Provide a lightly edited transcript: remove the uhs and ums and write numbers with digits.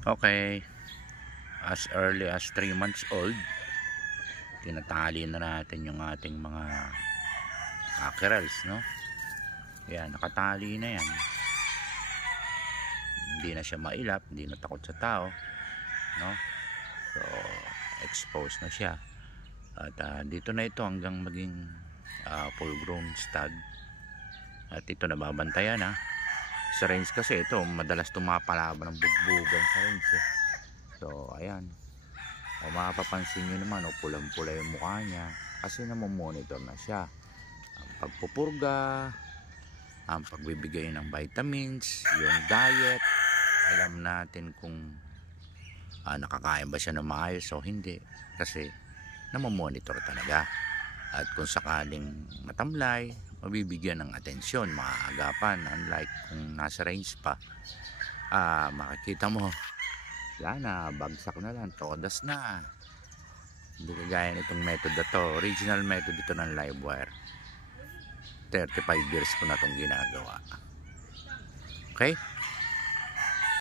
Okay, as early as 3 months old, tinatali na natin yung ating mga cockerels, no? Yan, nakatali na yan. Hindi na siya mailap, hindi na takot sa tao, no? So, exposed na siya. At dito na ito hanggang maging full grown stud. At ito nababantayan ha. Sa range kasi ito, madalas tumapalaban ng bugbugan sa range eh. So, ayan. O mapapansin nyo naman, pulang-pula yung mukha niya kasi namomonitor na siya. Ang pagpupurga, ang pagbibigay ng vitamins, yung diet, alam natin kung nakakain ba siya ng maayos o hindi kasi namomonitor talaga. At kung sakaling matamlay, mabibigyan ng atensyon, maaagapan. Unlike kung nasa range pa, makikita mo yan na, bagsak na lang, todas na. Hindi kagaya nitong method na to. Original method ito ng live wire. 35 years ko na itong ginagawa. Okay?